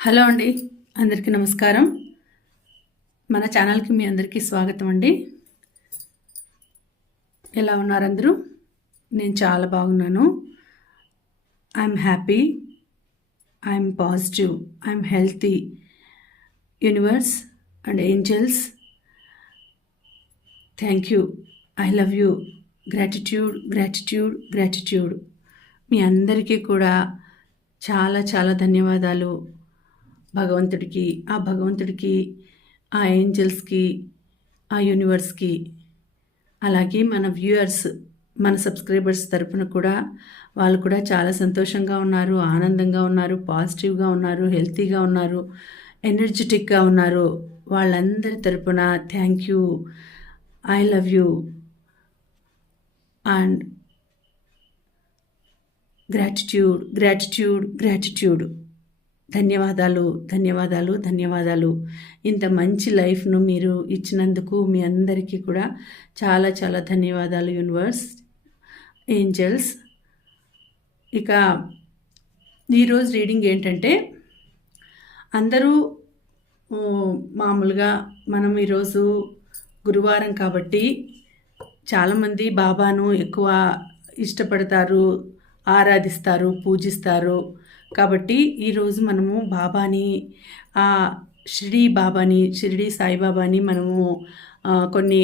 Hello అండి అందరికీ నమస్కారం. మన ఛానల్కి మీ అందరికీ స్వాగతం అండి. ఎలా ఉన్నారు అందరూ? నేను చాలా బాగున్నాను. I'm happy I'm positive I'm healthy universe and angels thank you I love you gratitude gratitude gratitude మీ అందరికీ కూడా చాలా చాలా ధన్యవాదాలు. భగవంతుడికి ఆ భగవంతుడికి ఆ ఏంజల్స్కి ఆ యూనివర్స్కి అలాగే మన వ్యూయర్స్ మన సబ్స్క్రైబర్స్ తరపున కూడా వాళ్ళు కూడా చాలా సంతోషంగా ఉన్నారు ఆనందంగా ఉన్నారు పాజిటివ్గా ఉన్నారు హెల్తీగా ఉన్నారు ఎనర్జెటిక్గా ఉన్నారు. వాళ్ళందరి తరపున thank you I love you and gratitude gratitude gratitude. ధన్యవాదాలు ధన్యవాదాలు ధన్యవాదాలు. ఇంత మంచి లైఫ్ను మీరు ఇచ్చినందుకు మీ అందరికీ కూడా చాలా చాలా ధన్యవాదాలు యూనివర్స్ ఏంజల్స్. ఇక ఈరోజు రీడింగ్ ఏంటంటే అందరూ మామూలుగా మనం ఈరోజు గురువారం కాబట్టి చాలామంది బాబాను ఎక్కువ ఇష్టపడతారు ఆరాధిస్తారు పూజిస్తారు. కాబట్టి ఈరోజు మనము బాబాని షిరిడి బాబాని షిరిడి సాయిబాబాని మనము కొన్ని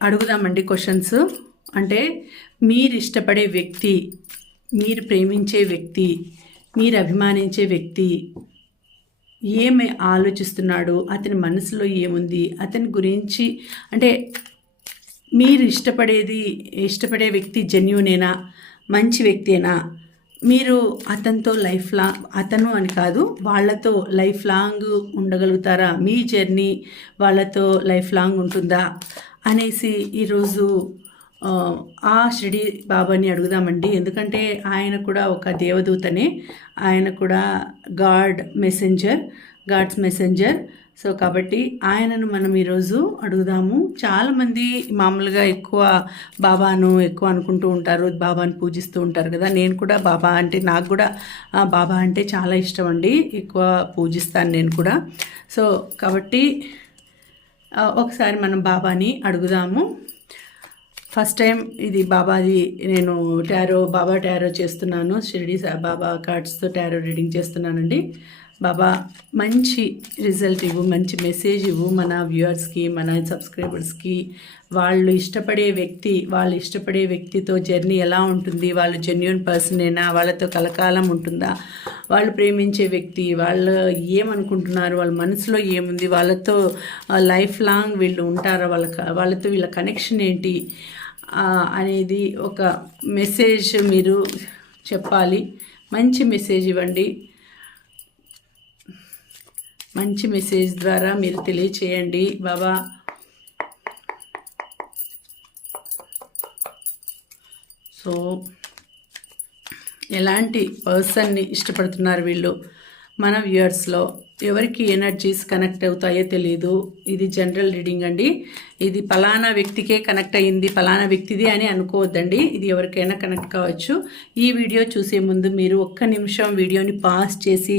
అడుగుదామండి క్వశ్చన్స్ అంటే మీరు ఇష్టపడే వ్యక్తి మీరు ప్రేమించే వ్యక్తి మీరు అభిమానించే వ్యక్తి ఏమి ఆలోచిస్తున్నాడు? అతని మనసులో ఏముంది? అతని గురించి అంటే మీరు ఇష్టపడేది ఇష్టపడే వ్యక్తి జెన్యునేనా మంచి వ్యక్తేనా మీరు అతనితో లైఫ్ లాంగ్ అతను అని కాదు వాళ్ళతో లైఫ్ లాంగ్ ఉండగలుగుతారా? మీ జర్నీ వాళ్ళతో లైఫ్ లాంగ్ ఉంటుందా? అనేసి ఈరోజు ఆ, షిడి షిరిడి బాబాని అడుగుదామండి. ఎందుకంటే ఆయన కూడా ఒక దేవదూతనే. ఆయన కూడా god messenger god's messenger. So కాబట్టి ఆయనను మనం ఈరోజు అడుగుదాము. చాలామంది మామూలుగా ఎక్కువ బాబాను ఎక్కువ అనుకుంటూ ఉంటారు బాబాను పూజిస్తూ ఉంటారు కదా. నేను కూడా బాబా అంటే నాకు కూడా బాబా అంటే చాలా ఇష్టం అండి. ఎక్కువ పూజిస్తాను నేను కూడా. సో కాబట్టి ఒకసారి మనం బాబాని అడుగుదాము. ఫస్ట్ టైం ఇది బాబాది నేను టారో బాబా టారో చేస్తున్నాను. షిరిడి బాబా కార్డ్స్తో టారో రీడింగ్ చేస్తున్నానండి. బాబా మంచి రిజల్ట్ ఇవ్వు మంచి మెసేజ్ ఇవ్వు మన వ్యూవర్స్కి మన సబ్స్క్రైబర్స్కి. వాళ్ళు ఇష్టపడే వ్యక్తి వాళ్ళు ఇష్టపడే వ్యక్తితో జర్నీ ఎలా ఉంటుంది? వాళ్ళు జెన్యున్ పర్సనేనా వాళ్ళతో కలకాలం ఉంటుందా? వాళ్ళు ప్రేమించే వ్యక్తి వాళ్ళు ఏమనుకుంటున్నారు? వాళ్ళ మనసులో ఏముంది? వాళ్ళతో లైఫ్ లాంగ్ వీళ్ళు ఉంటారా? వాళ్ళ వాళ్ళతో వీళ్ళ కనెక్షన్ ఏంటి? అనేది ఒక మెసేజ్ మీరు చెప్పాలి. మంచి మెసేజ్ ఇవ్వండి. మంచి మెసేజ్ ద్వారా మీరు తెలియచేయండి. బాబా. సో ఎలాంటి పర్సన్ని ఇష్టపడుతున్నారు వీళ్ళు? మన వ్యూయర్స్లో ఎవరికి ఎనర్జీస్ కనెక్ట్ అవుతాయో తెలియదు ఇది జనరల్ రీడింగ్ అండి. ఇది ఫలానా వ్యక్తికే కనెక్ట్ అయ్యింది ఫలానా వ్యక్తిది అని అనుకోవద్దండి. ఇది ఎవరికైనా కనెక్ట్ కావచ్చు. ఈ వీడియో చూసే ముందు మీరు ఒక్క నిమిషం వీడియోని పాస్ చేసి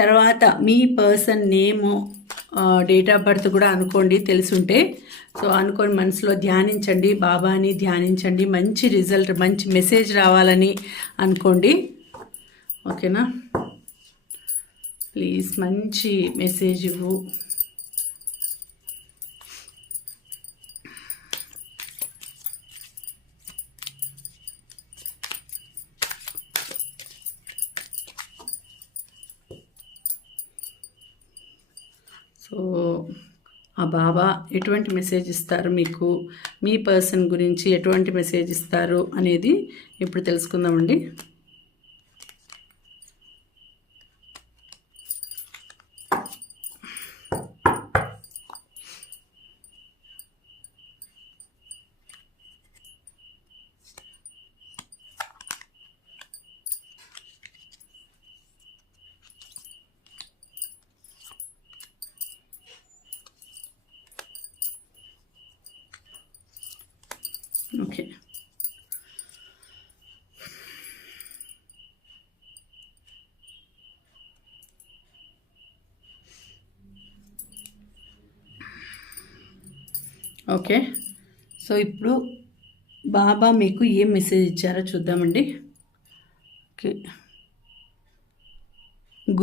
తర్వాత మీ person name date of birth కూడా అనుకోండి తెలుసుంటే. సో అనుకోని మనసులో ధ్యానించండి బాబాని ధ్యానించండి మంచి రిజల్ట్ మంచి మెసేజ్ రావాలని అనుకోండి. ఓకేనా? ప్లీజ్ మంచి మెసేజ్ ఇవ్వు. సో ఆ బాబా ఎటువంటి మెసేజ్ ఇస్తారు మీకు? మీ పర్సన్ గురించి ఎటువంటి మెసేజ్ ఇస్తారు అనేది ఇప్పుడు తెలుసుకుందామండి ఓకే ఓకే. సో ఇప్పుడు బాబా మీకు ఏం మెసేజ్ ఇచ్చారో చూద్దామండి. ఓకే.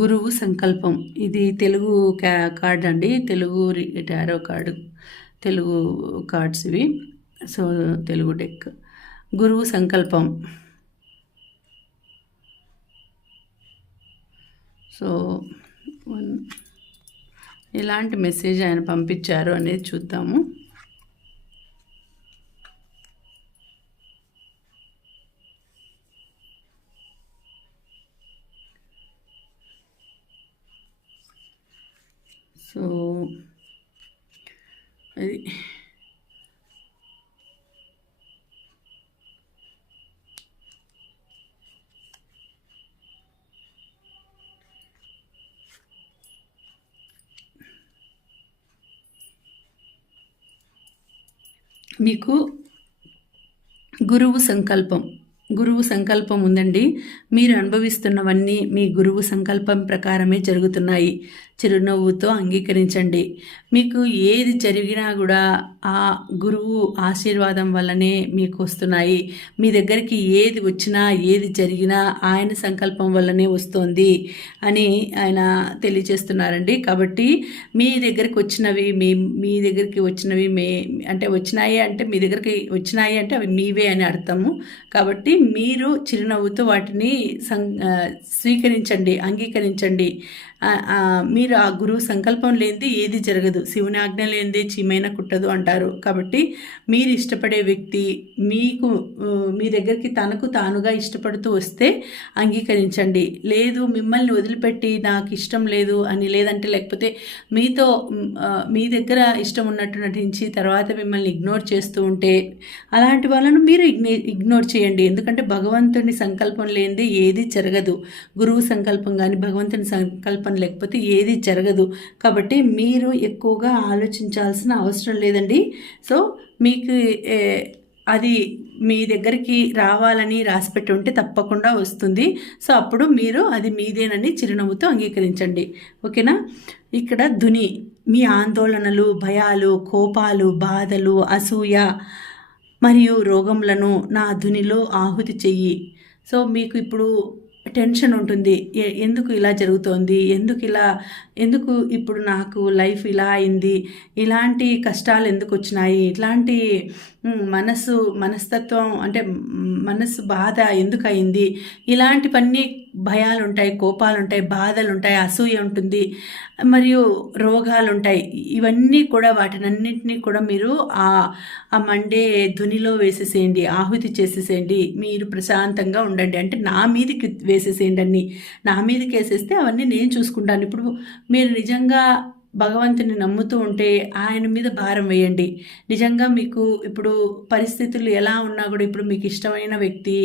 గురువు సంకల్పం. ఇది తెలుగు క్యా కార్డ్ అండి. Telugu tarot card. Telugu cards ఇవి. సో తెలుగు డెక్ గురువు సంకల్పం. సో ఎలాంటి మెసేజ్ ఆయన పంపించారు అనేది చూద్దాము. సో అది మీకు గురువు సంకల్పం. గురువు సంకల్పం ఉందండి. మీరు అనుభవిస్తున్నవన్నీ మీ గురువు సంకల్పం ప్రకారమే జరుగుతున్నాయి. చిరునవ్వుతో అంగీకరించండి. మీకు ఏది జరిగినా కూడా ఆ గురువు ఆశీర్వాదం వల్లనే మీకు వస్తున్నాయి. మీ దగ్గరికి ఏది వచ్చినా ఏది జరిగినా ఆయన సంకల్పం వల్లనే వస్తుంది అని ఆయన తెలియజేస్తున్నారండి. కాబట్టి మీ దగ్గరికి వచ్చినవి మీ మీ దగ్గరికి వచ్చినవి మే అంటే వచ్చినాయి అంటే మీ దగ్గరికి వచ్చినాయి అంటే అవి మీవే అని అర్థము. కాబట్టి మీరు చిరునవ్వుతో వాటిని సం స్వీకరించండి అంగీకరించండి. మీరు ఆ గురువు సంకల్పం లేనిది ఏది జరగదు. శివుని ఆజ్ఞ లేనిదే చీమైన కుట్టదు అంటారు. కాబట్టి మీరు ఇష్టపడే వ్యక్తి మీకు మీ దగ్గరికి తనకు తానుగా ఇష్టపడుతూ వస్తే అంగీకరించండి. లేదు మిమ్మల్ని వదిలిపెట్టి నాకు ఇష్టం లేదు అని లేదంటే లేకపోతే మీతో మీ దగ్గర ఇష్టం ఉన్నట్టు నటించి తర్వాత మిమ్మల్ని ఇగ్నోర్ చేస్తూ ఉంటే అలాంటి వాళ్ళను మీరు ఇగ్నోర్ చేయండి. ఎందుకంటే భగవంతుని సంకల్పం లేనిదే ఏది జరగదు. గురువు సంకల్పం కానీ భగవంతుని సంకల్పం పని లేకపోతే ఏది జరగదు. కాబట్టి మీరు ఎక్కువగా ఆలోచించాల్సిన అవసరం లేదండి. సో మీకు అది మీ దగ్గరికి రావాలని రాసిపెట్టి ఉంటే తప్పకుండా వస్తుంది. సో అప్పుడు మీరు అది మీదేనని చిరునవ్వుతో అంగీకరించండి. ఓకేనా? ఇక్కడ ధుని మీ ఆందోళనలు భయాలు కోపాలు బాధలు అసూయ మరియు రోగములను నా ధునిలో ఆహుతి చెయ్యి. సో మీకు ఇప్పుడు టెన్షన్ ఉంటుంది. ఎందుకు ఇలా జరుగుతోంది? ఎందుకు ఇలా ఎందుకు ఇప్పుడు నాకు లైఫ్ ఇలా అయింది? ఇలాంటి కష్టాలు ఎందుకు వచ్చినాయి? ఇట్లాంటి మనసు మనస్తత్వం అంటే మనసు బాధ ఎందుకు అయింది? ఇలాంటివన్నీ భయాలు ఉంటాయి కోపాలు ఉంటాయి బాధలు ఉంటాయి అసూయ ఉంటుంది మరియు రోగాలు ఉంటాయి ఇవన్నీ కూడా వాటినన్నింటినీ కూడా మీరు ఆ ఆ మండే ధునిలో వేసేసేయండి ఆహుతి చేసేసేయండి. మీరు ప్రశాంతంగా ఉండండి. అంటే నా మీదకి వేసేసేయండి అన్ని. నా మీదకి వేసేస్తే అవన్నీ నేను చూసుకుంటాను. ఇప్పుడు మీరు నిజంగా భగవంతుని నమ్ముతూ ఉంటే ఆయన మీద భారం వేయండి. నిజంగా మీకు ఇప్పుడు పరిస్థితులు ఎలా ఉన్నా కూడా ఇప్పుడు మీకు ఇష్టమైన వ్యక్తి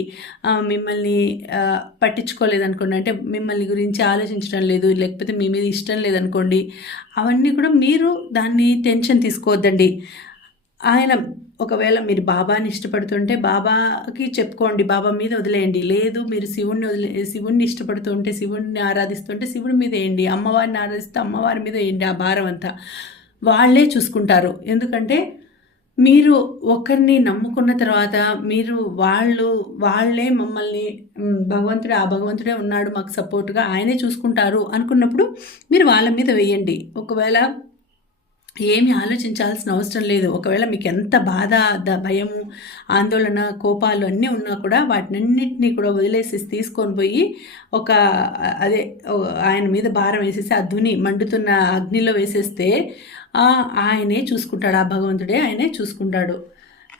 మిమ్మల్ని పట్టించుకోలేదనుకోండి. అంటే మిమ్మల్ని గురించి ఆలోచించడం లేదు లేకపోతే మీ మీద ఇష్టం లేదనుకోండి. అవన్నీ కూడా మీరు దాన్ని టెన్షన్ తీసుకోవద్దండి. ఆయన ఒకవేళ మీరు బాబాని ఇష్టపడుతుంటే బాబాకి చెప్పుకోండి బాబా మీద వదిలేయండి. లేదు మీరు శివుణ్ణి వదిలే శివుణ్ణి ఇష్టపడుతుంటే శివుణ్ణి ఆరాధిస్తుంటే శివుడి మీద వేయండి. అమ్మవారిని ఆరాధిస్తే అమ్మవారి మీద వేయండి ఆ భారం అంతా. వాళ్ళే చూసుకుంటారు. ఎందుకంటే మీరు ఒకరిని నమ్ముకున్న తర్వాత మీరు వాళ్ళు వాళ్ళే మమ్మల్ని భగవంతుడే ఆ భగవంతుడే ఉన్నాడు మాకు సపోర్ట్గా ఆయనే చూసుకుంటారు అనుకున్నప్పుడు మీరు వాళ్ళ మీద వేయండి. ఒకవేళ ఏమి ఆలోచించాల్సిన అవసరం లేదు. ఒకవేళ మీకు ఎంత బాధ ద భయము ఆందోళన కోపాలు అన్నీ ఉన్నా కూడా వాటినన్నింటినీ కూడా వదిలేసి తీసుకొని పోయి ఒక అదే ఆయన మీద భారం వేసేసి ఆ ధుని మండుతున్న అగ్నిలో వేసేస్తే ఆయనే చూసుకుంటాడు. ఆ భగవంతుడే ఆయనే చూసుకుంటాడు.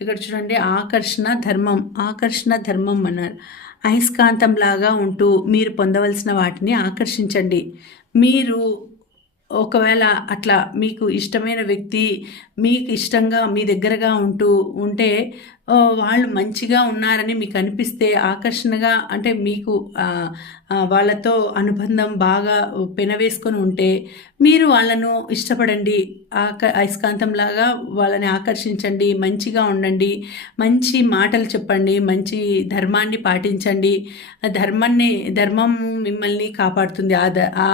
ఇక్కడ చూడండి ఆకర్షణ ధర్మం ఆకర్షణ ధర్మం అన్నారు. అయస్కాంతంలాగా ఉంటూ మీరు పొందవలసిన వాటిని ఆకర్షించండి. మీరు ఒకవేళ అట్లా మీకు ఇష్టమైన వ్యక్తి మీకు ఇష్టంగా మీ దగ్గరగా ఉంటూ ఉంటే వాళ్ళు మంచిగా ఉన్నారని మీకు అనిపిస్తే ఆకర్షణగా అంటే మీకు వాళ్ళతో అనుబంధం బాగా పెనవేసుకొని ఉంటే మీరు వాళ్ళను ఇష్టపడండి ఆక అయస్కాంతంలాగా వాళ్ళని ఆకర్షించండి మంచిగా ఉండండి మంచి మాటలు చెప్పండి మంచి ధర్మాన్ని పాటించండి. ధర్మాన్ని ధర్మం మిమ్మల్ని కాపాడుతుంది. ఆ ఆ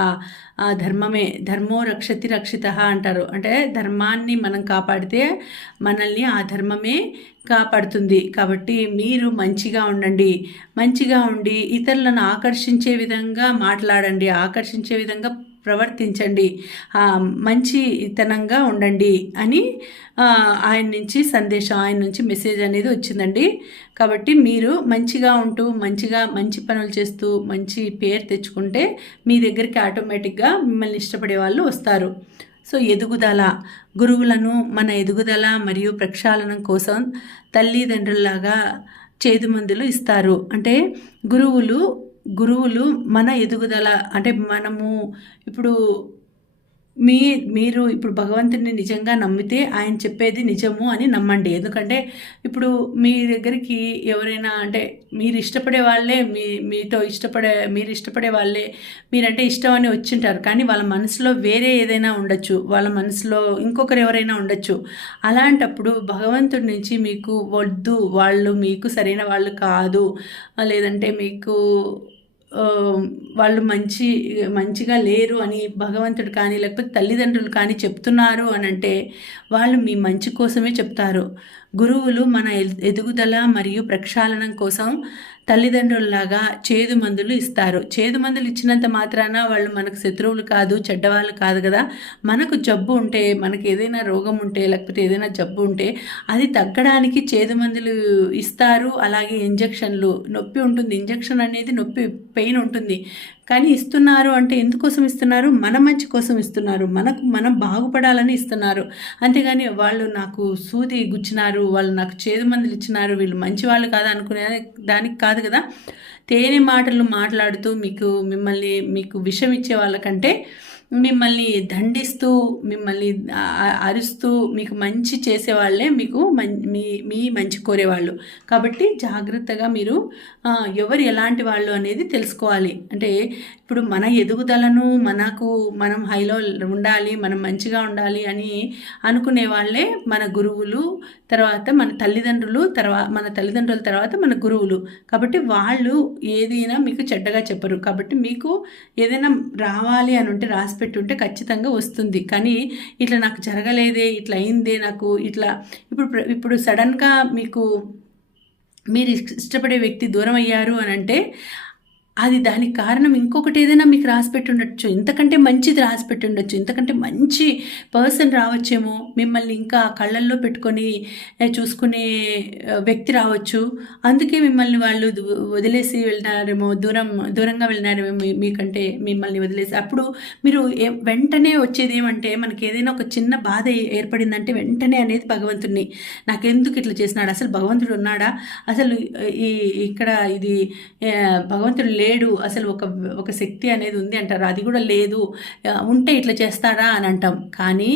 ఆ ధర్మమే ధర్మో రక్షతి రక్షిత అంటారు. అంటే ధర్మాన్ని మనం కాపాడితే మనల్ని ఆ ధర్మమే కాపాడుతుంది. కాబట్టి మీరు మంచిగా ఉండండి. మంచిగా ఉండి ఇతరులను ఆకర్షించే విధంగా మాట్లాడండి. ఆకర్షించే విధంగా ప్రవర్తించండి. మంచి మంచితనంగా ఉండండి అని ఆయన నుంచి సందేశం ఆయన నుంచి మెసేజ్ అనేది వచ్చిందండి. కాబట్టి మీరు మంచిగా ఉంటూ మంచిగా మంచి పనులు చేస్తూ మంచి పేరు తెచ్చుకుంటే మీ దగ్గరికి ఆటోమేటిక్గా మిమ్మల్ని ఇష్టపడే వాళ్ళు వస్తారు. సో ఎదుగుదల గురువులను మన ఎదుగుదల మరియు ప్రక్షాళనం కోసం తల్లిదండ్రుల్లాగా చేదు మందులు ఇస్తారు. అంటే గురువులు గురువులు మన ఎదుగుదల అంటే మనము ఇప్పుడు మీ మీరు ఇప్పుడు భగవంతుని నిజంగా నమ్మితే ఆయన చెప్పేది నిజము అని నమ్మండి. ఎందుకంటే ఇప్పుడు మీ దగ్గరికి ఎవరైనా అంటే మీరు ఇష్టపడే వాళ్ళే మీ మీతో ఇష్టపడే మీరు ఇష్టపడే వాళ్ళే మీరంటే ఇష్టం అని వచ్చింటారు. కానీ వాళ్ళ మనసులో వేరే ఏదైనా ఉండొచ్చు. వాళ్ళ మనసులో ఇంకొకరు ఎవరైనా ఉండొచ్చు. అలాంటప్పుడు భగవంతుడి నుంచి మీకు వద్దు. వాళ్ళు మీకు సరైన వాళ్ళు కాదు. లేదంటే మీకు వాళ్ళు మంచి మంచిగా లేరు అని భగవంతుడు కానీ లేకపోతే తల్లిదండ్రులు కానీ చెప్తున్నారు అని అంటే వాళ్ళు మీ మంచి కోసమే చెప్తారు. గురువులు మన ఎదుగుదల మరియు ప్రక్షాళనం కోసం తల్లిదండ్రుల్లాగా చేదు మందులు ఇస్తారు. చేదు మందులు ఇచ్చినంత మాత్రాన వాళ్ళు మనకు శత్రువులు కాదు చెడ్డవాళ్ళు కాదు కదా. మనకు జబ్బు ఉంటే మనకి ఏదైనా రోగం ఉంటే లేకపోతే ఏదైనా జబ్బు ఉంటే అది తగ్గడానికి చేదు మందులు ఇస్తారు. అలాగే ఇంజక్షన్లు నొప్పి ఉంటుంది. ఇంజక్షన్ అనేది నొప్పి పెయిన్ ఉంటుంది. కానీ ఇస్తున్నారు అంటే ఎందుకోసం ఇస్తున్నారు? మన మంచి కోసం ఇస్తున్నారు. మనకు మనం బాగుపడాలని ఇస్తున్నారు. అంతేగాని వాళ్ళు నాకు సూది గుచ్చినారు వాళ్ళు నాకు చేదు మందులు ఇచ్చినారు వీళ్ళు మంచి వాళ్ళు కాదా అనుకునే దానికి కాదు కదా. తేనె మాటలు మాట్లాడుతూ మీకు మిమ్మల్ని మీకు విషం ఇచ్చే వాళ్ళకంటే మిమ్మల్ని దండిస్తూ మిమ్మల్ని అరుస్తూ మీకు మంచి చేసేవాళ్ళే మీకు మం మీ మీ మంచి కోరేవాళ్ళు. కాబట్టి జాగ్రత్తగా మీరు ఎవరు ఎలాంటి వాళ్ళు అనేది తెలుసుకోవాలి. అంటే ఇప్పుడు మన ఎదుగుదలను మనకు మనం హైలో ఉండాలి మనం మంచిగా ఉండాలి అని అనుకునే వాళ్ళే మన గురువులు తర్వాత మన తల్లిదండ్రులు తర్వాత మన తల్లిదండ్రుల తర్వాత మన గురువులు. కాబట్టి వాళ్ళు ఏదైనా మీకు చెడ్డగా చెప్పరు. కాబట్టి మీకు ఏదైనా రావాలి అని ఉంటే రాసి పెట్టుంటే ఖచ్చితంగా వస్తుంది. కానీ ఇట్లా నాకు జరగలేదే ఇట్లా అయిందే నాకు ఇట్లా ఇప్పుడు ప్ర- ఇప్పుడు సడన్గా మీకు మీరు ఇష్టపడే వ్యక్తి దూరం అయ్యారు అని అంటే అది దానికి కారణం ఇంకొకటి ఏదైనా మీకు రాసి పెట్టుండొచ్చు ఇంతకంటే మంచిది రాసి పెట్టి ఉండొచ్చు. ఇంతకంటే మంచి పర్సన్ రావచ్చేమో మిమ్మల్ని ఇంకా కళ్ళల్లో పెట్టుకొని చూసుకునే వ్యక్తి రావచ్చు. అందుకే మిమ్మల్ని వాళ్ళు వదిలేసి వెళ్ళినారేమో దూరం దూరంగా వెళ్ళినారేమో మీ- మీకంటే మిమ్మల్ని వదిలేసి. అప్పుడు మీరు వెంటనే వచ్చేది ఏమంటే మనకి ఏదైనా ఒక చిన్న బాధ ఏర్పడిందంటే వెంటనే అనేది భగవంతుడిని నాకెందుకు ఇట్లా చేసినాడు అసలు భగవంతుడు ఉన్నాడా? అసలు ఈ ఇక్కడ ఇది భగవంతుడు లే లేడు అసలు ఒక ఒక శక్తి అనేది ఉంది అంటారు. అది కూడా లేదు. ఉంటే ఇట్లా చేస్తాడా అని అంటాం. కానీ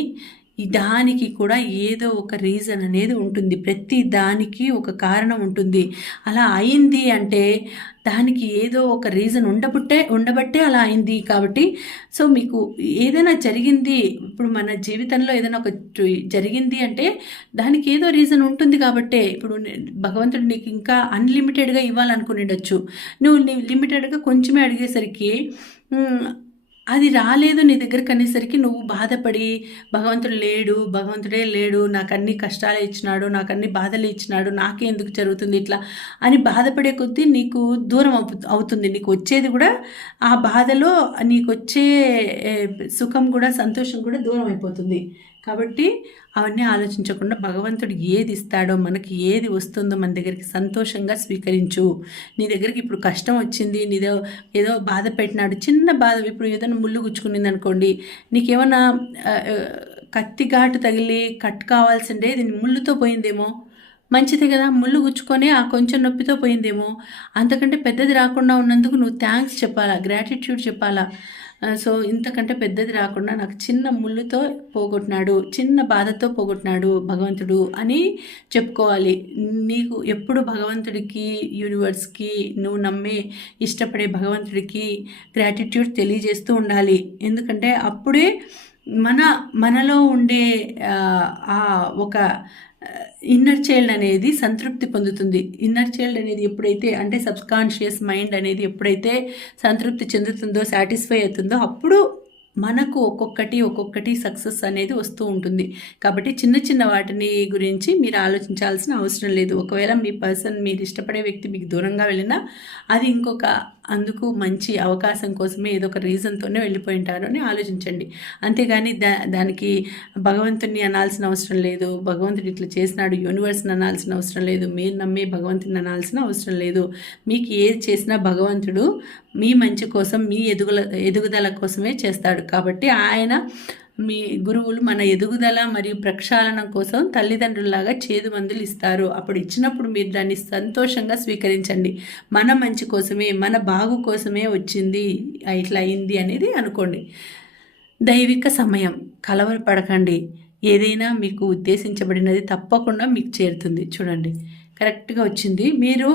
దానికి కూడా ఏదో ఒక రీజన్ అనేది ఉంటుంది. ప్రతి దానికి ఒక కారణం ఉంటుంది. అలా అయింది అంటే దానికి ఏదో ఒక రీజన్ ఉండబట్టే ఉండబట్టే అలా అయింది కాబట్టి సో మీకు ఏదైనా జరిగింది ఇప్పుడు మన జీవితంలో ఏదైనా ఒక జరిగింది అంటే దానికి ఏదో రీజన్ ఉంటుంది కాబట్టే ఇప్పుడు భగవంతుడు నీకు ఇంకా అన్లిమిటెడ్గా ఇవ్వాలనుకుని ఉండొచ్చు. నువ్వు నీ లిమిటెడ్గా కొంచెమే అడిగేసరికి అది రాలేదు నీ దగ్గరికి అనేసరికి నువ్వు బాధపడి భగవంతుడు లేడు భగవంతుడే లేడు నాకు అన్ని ఇచ్చినాడు నాకు అన్ని బాధలు ఇచ్చినాడు నాకే ఎందుకు జరుగుతుంది ఇట్లా అని బాధపడే కొద్దీ నీకు దూరం అవుతుంది. నీకు వచ్చేది కూడా ఆ బాధలో నీకు వచ్చే సుఖం కూడా సంతోషం కూడా దూరం అయిపోతుంది. కాబట్టి అవన్నీ ఆలోచించకుండా భగవంతుడు ఏది ఇస్తాడో మనకి ఏది వస్తుందో మన దగ్గరికి సంతోషంగా స్వీకరించు. నీ దగ్గరికి ఇప్పుడు కష్టం వచ్చింది నీదో ఏదో బాధ పెట్టినాడు చిన్న బాధ ఇప్పుడు ఏదైనా ముళ్ళు గుచ్చుకునింది అనుకోండి నీకేమన్నా కత్తి ఘాటు తగిలి కట్ కావాల్సిందే ఇది ముళ్ళుతో పోయిందేమో? మంచిదే కదా ముళ్ళు గుచ్చుకొని ఆ కొంచెం నొప్పితో పోయిందేమో? అంతకంటే పెద్దది రాకుండా ఉన్నందుకు నువ్వు థ్యాంక్స్ చెప్పాలా గ్రాటిట్యూడ్ చెప్పాలా? సో ఇంతకంటే పెద్దది రాకుండా నాకు చిన్న ముళ్ళుతో పోగొట్టినాడు చిన్న బాధతో పోగొట్టినాడు భగవంతుడు అని చెప్పుకోవాలి. నీకు ఎప్పుడు భగవంతుడికి యూనివర్స్కి నువ్వు నమ్మే ఇష్టపడే భగవంతుడికి గ్రాటిట్యూడ్ తెలియజేస్తూ ఉండాలి. ఎందుకంటే అప్పుడే మన మనలో ఉండే ఆ, ఆ ఒక ఇన్నర్ చైల్డ్ అనేది సంతృప్తి పొందుతుంది. ఇన్నర్ చైల్డ్ అనేది ఎప్పుడైతే అంటే సబ్కాన్షియస్ మైండ్ అనేది ఎప్పుడైతే సంతృప్తి చెందుతుందో సాటిస్ఫై అవుతుందో అప్పుడు మనకు ఒక్కొక్కటి ఒక్కొక్కటి సక్సెస్ అనేది వస్తూ ఉంటుంది. కాబట్టి చిన్న చిన్న వాటిని గురించి మీరు ఆలోచించాల్సిన అవసరం లేదు. ఒకవేళ మీ పర్సన్ మీరు ఇష్టపడే వ్యక్తి మీకు దూరంగా వెళ్ళినా అది ఇంకొక అందుకు మంచి అవకాశం కోసమే ఏదో ఒక రీజన్తోనే వెళ్ళిపోయి ఉంటారు అని ఆలోచించండి. అంతేగాని దా దానికి భగవంతుని అనాల్సిన అవసరం లేదు భగవంతుడు ఇట్లా చేసినాడు యూనివర్స్ని అనాల్సిన అవసరం లేదు మీరు నమ్మే భగవంతుని అనాల్సిన అవసరం లేదు. మీకు ఏది చేసినా భగవంతుడు మీ మంచి కోసం మీ ఎదుగుల ఎదుగుదల కోసమే చేస్తాడు. కాబట్టి ఆయన మీ గురువులు మన ఎదుగుదల మరియు ప్రక్షాళనం కోసం తల్లిదండ్రుల్లాగా చేదు మందులు ఇస్తారు. అప్పుడు ఇచ్చినప్పుడు మీరు దాన్ని సంతోషంగా స్వీకరించండి. మన మంచి కోసమే మన బాగు కోసమే వచ్చింది ఇట్లా అయింది అనేది అనుకోండి. దైవిక సమయం కలవరపడకండి ఏదైనా మీకు ఉద్దేశించబడినది తప్పకుండా మీకు చేరుతుంది. చూడండి. కరెక్ట్గా వచ్చింది. మీరు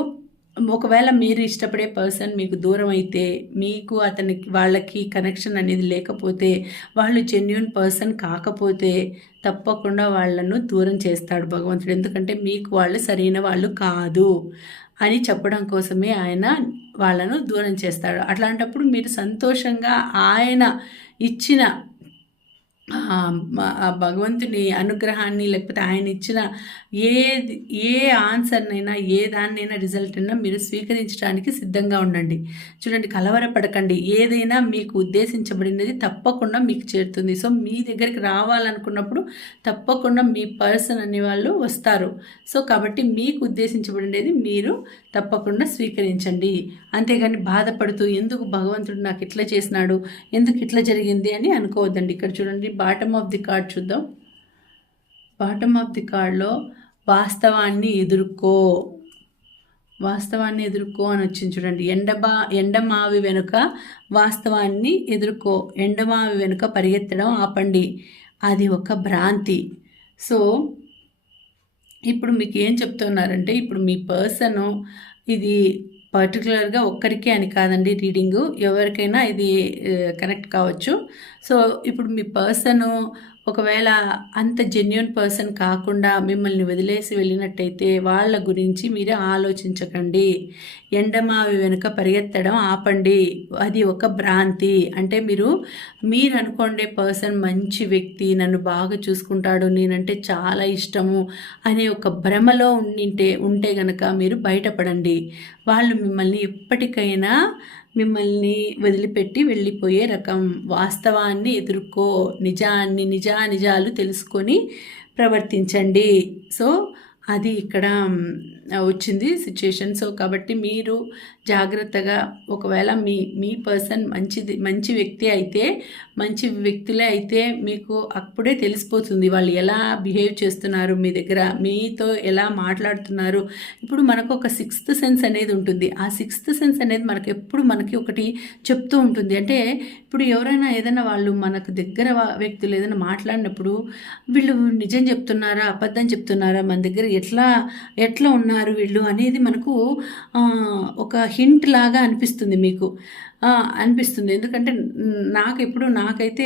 ఒకవేళ మీరు ఇష్టపడే పర్సన్ మీకు దూరం అయితే మీకు అతనికి వాళ్ళకి కనెక్షన్ అనేది లేకపోతే వాళ్ళు జెన్యున్ పర్సన్ కాకపోతే తప్పకుండా వాళ్ళను దూరం చేస్తాడు భగవంతుడు. ఎందుకంటే మీకు వాళ్ళు సరైన వాళ్ళు కాదు అని చెప్పడం కోసమే ఆయన వాళ్ళను దూరం చేస్తాడు. అట్లాంటప్పుడు మీరు సంతోషంగా ఆయన ఇచ్చిన భగవంతుని అనుగ్రహాన్ని లేకపోతే ఆయన ఇచ్చిన ఏ ఏ ఆన్సర్నైనా ఏ దాన్నైనా రిజల్ట్ అయినా మీరు స్వీకరించడానికి సిద్ధంగా ఉండండి. చూడండి కలవరపడకండి. ఏదైనా మీకు ఉద్దేశించబడినది తప్పకుండా మీకు చేరుతుంది. సో మీ దగ్గరికి రావాలనుకున్నప్పుడు తప్పకుండా మీ పర్సన్ అనే వాళ్ళు వస్తారు. సో కాబట్టి మీకు ఉద్దేశించబడినది మీరు తప్పకుండా స్వీకరించండి. అంతేగాని బాధపడుతూ ఎందుకు భగవంతుడు నాకు ఇట్లా చేసినాడు? ఎందుకు ఇట్లా జరిగింది? అని అనుకోవద్దండి. ఇక్కడ చూడండి బాటమ్ ఆఫ్ ది కార్డ్ చూద్దాం. బాటమ్ ఆఫ్ ది కార్డ్లో వాస్తవాన్ని ఎదుర్కో. వాస్తవాన్ని ఎదుర్కో అని వచ్చింది చూడండి. ఎండబా ఎండమావి వెనుక వాస్తవాన్ని ఎదుర్కో. ఎండమావి వెనుక పరిగెత్తడం ఆపండి. అది ఒక భ్రాంతి. సో ఇప్పుడు మీకు ఏం చెప్తున్నారంటే ఇప్పుడు మీ పర్సను ఇది పర్టికులర్గా ఒక్కరికే అని కాదండి రీడింగు. ఎవరికైనా ఇది కనెక్ట్ కావచ్చు. సో ఇప్పుడు మీ పర్సను ఒకవేళ అంత జెన్యున్ పర్సన్ కాకుండా మిమ్మల్ని వదిలేసి వెళ్ళినట్టయితే వాళ్ళ గురించి మీరు ఆలోచించకండి. ఎండమావి వెనుక పరిగెత్తడం ఆపండి. అది ఒక భ్రాంతి. అంటే మీరు మీరు అనుకోండే పర్సన్ మంచి వ్యక్తి నన్ను బాగా చూసుకుంటాడు నేనంటే చాలా ఇష్టము అనే ఒక భ్రమలో ఉండింటే ఉంటే గనక మీరు బయటపడండి. వాళ్ళు మిమ్మల్ని ఎప్పటికైనా మిమ్మల్ని వదిలిపెట్టి వెళ్ళిపోయే రకం వాస్తవాన్ని ఎదుర్కో నిజాన్ని నిజా నిజాలు తెలుసుకొని ప్రవర్తించండి. సో అది ఇక్కడ వచ్చింది సిచ్యుయేషన్ సో కాబట్టి మీరు జాగ్రత్తగా ఒకవేళ మీ మీ పర్సన్ మంచిది మంచి వ్యక్తి అయితే మంచి వ్యక్తులే అయితే మీకు అప్పుడే తెలిసిపోతుంది వాళ్ళు ఎలా బిహేవ్ చేస్తున్నారు మీ దగ్గర మీతో ఎలా మాట్లాడుతున్నారు. ఇప్పుడు మనకు ఒక సిక్స్త్ సెన్స్ అనేది ఉంటుంది. ఆ సిక్స్త్ సెన్స్ అనేది మనకు ఎప్పుడు మనకి ఒకటి చెప్తూ ఉంటుంది. అంటే ఇప్పుడు ఎవరైనా ఏదైనా వాళ్ళు మనకు దగ్గర వ్యక్తులు ఏదైనా మాట్లాడినప్పుడు వీళ్ళు నిజం చెప్తున్నారా అబద్ధం చెప్తున్నారా మన దగ్గర ఎట్లా ఎట్లా ఉన్నారు వీళ్ళు అనేది మనకు ఒక హింట్ లాగా అనిపిస్తుంది మీకు. అనిపిస్తుంది. ఎందుకంటే నాకు ఎప్పుడు నాకైతే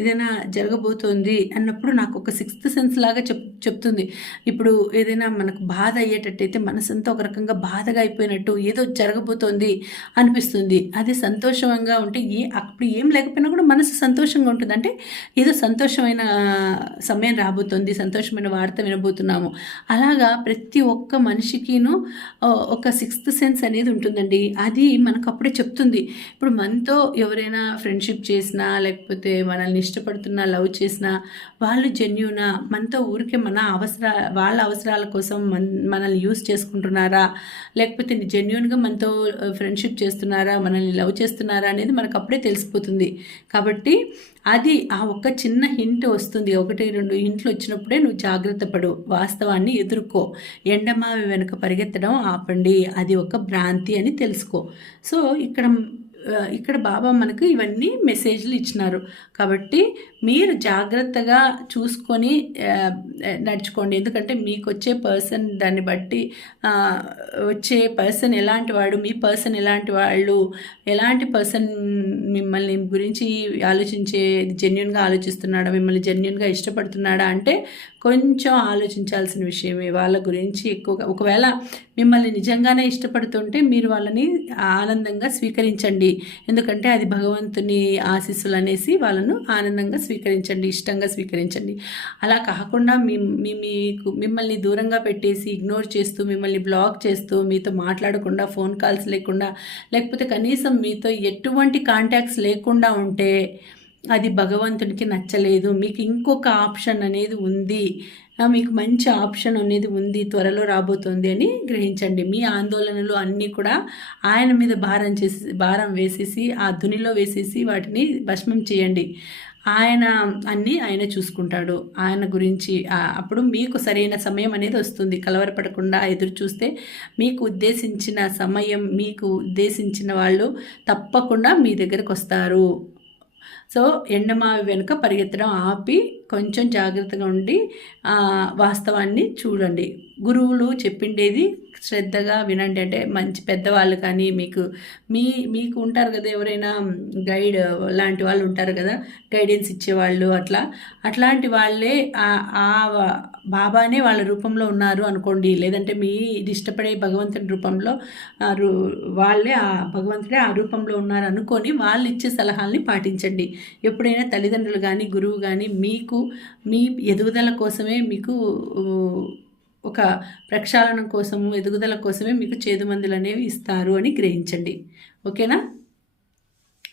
ఏదైనా జరగబోతోంది అన్నప్పుడు నాకు ఒక సిక్స్త్ సెన్స్ లాగా చెప్ చెప్తుంది. ఇప్పుడు ఏదైనా మనకు బాధ అయ్యేటట్టయితే మనసంతా ఒక రకంగా బాధగా అయిపోయినట్టు ఏదో జరగబోతోంది అనిపిస్తుంది. అదే సంతోషంగా ఉంటే ఏ అప్పుడు ఏం లేకపోయినా కూడా మనసు సంతోషంగా ఉంటుంది. అంటే ఏదో సంతోషమైన సమయం రాబోతుంది సంతోషమైన వార్త వినబోతున్నాము. అలాగా ప్రతి ఒక్క మనిషికిను ఒక సిక్స్త్ సెన్స్ అనేది ఉంటుందండి. అది మనకు అప్పుడే చెప్తుంది. ఇప్పుడు ఇప్పుడు మనతో ఎవరైనా ఫ్రెండ్షిప్ చేసినా లేకపోతే మనల్ని ఇష్టపడుతున్నా లవ్ చేసినా వాళ్ళు జెన్యునా మనతో ఊరికే మన అవసర వాళ్ళ అవసరాల కోసం మన మనల్ని యూస్ చేసుకుంటున్నారా? లేకపోతే జెన్యున్గా మనతో ఫ్రెండ్షిప్ చేస్తున్నారా? మనల్ని లవ్ చేస్తున్నారా అనేది మనకు అప్పుడే తెలిసిపోతుంది. కాబట్టి అది ఆ ఒక్క చిన్న హింట్ వస్తుంది. ఒకటి రెండు హింట్లు వచ్చినప్పుడే నువ్వు జాగ్రత్త పడు. వాస్తవాన్ని ఎదుర్కో. ఎండమావి వెనుక పరిగెత్తడం ఆపండి. అది ఒక భ్రాంతి అని తెలుసుకో. సో ఇక్కడ ఇక్కడ బాబా మనకు ఇవన్నీ మెసేజ్లు ఇచ్చినారు. కాబట్టి మీరు జాగ్రత్తగా చూసుకొని నడుచుకోండి. ఎందుకంటే మీకు వచ్చే పర్సన్ దాన్ని బట్టి వచ్చే పర్సన్ ఎలాంటి వాడు మీ పర్సన్ ఎలాంటి వాళ్ళు ఎలాంటి పర్సన్ మిమ్మల్ని గురించి ఆలోచించే జెన్యున్గా ఆలోచిస్తున్నాడా మిమ్మల్ని జెన్యున్గా ఇష్టపడుతున్నాడా అంటే కొంచెం ఆలోచించాల్సిన విషయమే. వాళ్ళ గురించి ఎక్కువగా ఒకవేళ మిమ్మల్ని నిజంగానే ఇష్టపడుతుంటే మీరు వాళ్ళని ఆనందంగా స్వీకరించండి. ఎందుకంటే అది భగవంతుని ఆశీస్సులు అనేసి వాళ్ళను ఆనందంగా స్వీకరించండి ఇష్టంగా స్వీకరించండి. అలా కాకుండా మీ మీకు మిమ్మల్ని దూరంగా పెట్టేసి ఇగ్నోర్ చేస్తూ మిమ్మల్ని బ్లాక్ చేస్తూ మీతో మాట్లాడకుండా ఫోన్ కాల్స్ లేకుండా లేకపోతే కనీసం మీతో ఎటువంటి కాంటాక్ట్స్ లేకుండా ఉంటే అది భగవంతునికి నచ్చలేదు. మీకు ఇంకొక ఆప్షన్ అనేది ఉంది. మీకు మంచి ఆప్షన్ అనేది ఉంది. త్వరలో రాబోతుంది అని గ్రహించండి. మీ ఆందోళనలు అన్నీ కూడా ఆయన మీద భారం చేసి భారం వేసేసి ఆ ధునిలో వేసేసి వాటిని భస్మం చేయండి. ఆయన అన్నీ ఆయన చూసుకుంటాడు. ఆయన గురించి అప్పుడు మీకు సరైన సమయం అనేది వస్తుంది. కలవరపడకుండా ఎదురు చూస్తే మీకు ఉద్దేశించిన సమయం మీకు ఉద్దేశించిన వాళ్ళు తప్పకుండా మీ దగ్గరకు వస్తారు. సో ఎండమావి వెనుక పరిగెత్తడం ఆపి కొంచెం జాగ్రత్తగా ఉండి వాస్తవాన్ని చూడండి. గురువులు చెప్పిండేది శ్రద్ధగా వినండి. అంటే మంచి పెద్దవాళ్ళు కానీ మీకు మీ మీకు ఉంటారు కదా ఎవరైనా గైడ్ లాంటి వాళ్ళు ఉంటారు కదా గైడెన్స్ ఇచ్చేవాళ్ళు అట్లా. అట్లాంటి వాళ్ళే ఆ బాబానే వాళ్ళ రూపంలో ఉన్నారు అనుకోండి. లేదంటే మీ ఇష్టపడే భగవంతుడి రూపంలో వాళ్ళే ఆ భగవంతుడే ఆ రూపంలో ఉన్నారు అనుకొని వాళ్ళు ఇచ్చే సలహాల్ని పాటించండి. ఎప్పుడైనా తల్లిదండ్రులు కానీ గురువు కానీ మీకు మీ ఎదుగుదల కోసమే మీకు ఒక ప్రక్షాళనం కోసము ఎదుగుదల కోసమే మీకు చేదు మందులు అనేవి ఇస్తారు అని గ్రహించండి. ఓకేనా?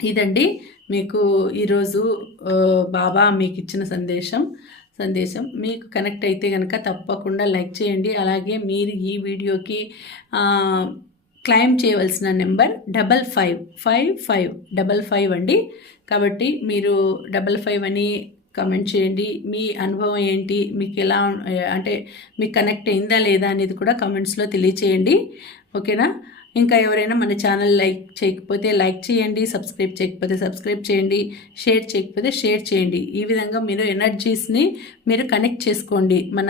ఇదండి. మీకు ఈరోజు బాబా మీకు ఇచ్చిన సందేశం. సందేశం. మీకు కనెక్ట్ అయితే కనుక తప్పకుండా లైక్ చేయండి. అలాగే మీరు ఈ వీడియోకి క్లైమ్ చేయవలసిన number double five five five double five అండి. కాబట్టి మీరు డబల్ ఫైవ్ అని కమెంట్ చేయండి. మీ అనుభవం ఏంటి? మీకు ఎలా అంటే మీకు కనెక్ట్ అయిందా లేదా అనేది కూడా కమెంట్స్లో తెలియచేయండి. ఓకేనా? ఇంకా ఎవరైనా మన ఛానల్ లైక్ చేయకపోతే లైక్ చేయండి సబ్స్క్రైబ్ చేయకపోతే సబ్స్క్రైబ్ చేయండి షేర్ చేయకపోతే షేర్ చేయండి. ఈ విధంగా మీరు ఎనర్జీస్ని మీరు కనెక్ట్ చేసుకోండి. మన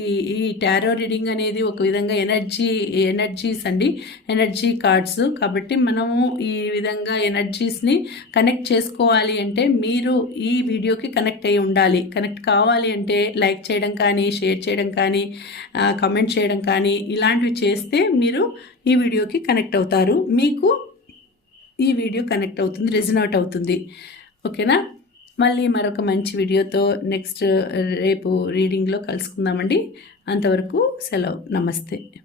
ఈ ఈ టారో రీడింగ్ అనేది ఒక విధంగా ఎనర్జీ ఎనర్జీస్ అండి. ఎనర్జీ కార్డ్స్ కాబట్టి మనము ఈ విధంగా ఎనర్జీస్ని కనెక్ట్ చేసుకోవాలి అంటే మీరు ఈ వీడియోకి కనెక్ట్ అయి ఉండాలి. కనెక్ట్ కావాలి అంటే లైక్ చేయడం కానీ షేర్ చేయడం కానీ కమెంట్ చేయడం కానీ ఇలాంటివి చేస్తే మీరు ఈ వీడియోకి కనెక్ట్ అవుతారు. మీకు ఈ వీడియో కనెక్ట్ అవుతుంది రెజినాట్ అవుతుంది. ఓకేనా? మళ్ళీ మరొక మంచి వీడియోతో నెక్స్ట్ రేపు రీడింగ్లో కలుసుకుందామండి. అంతవరకు సెలవు. నమస్తే.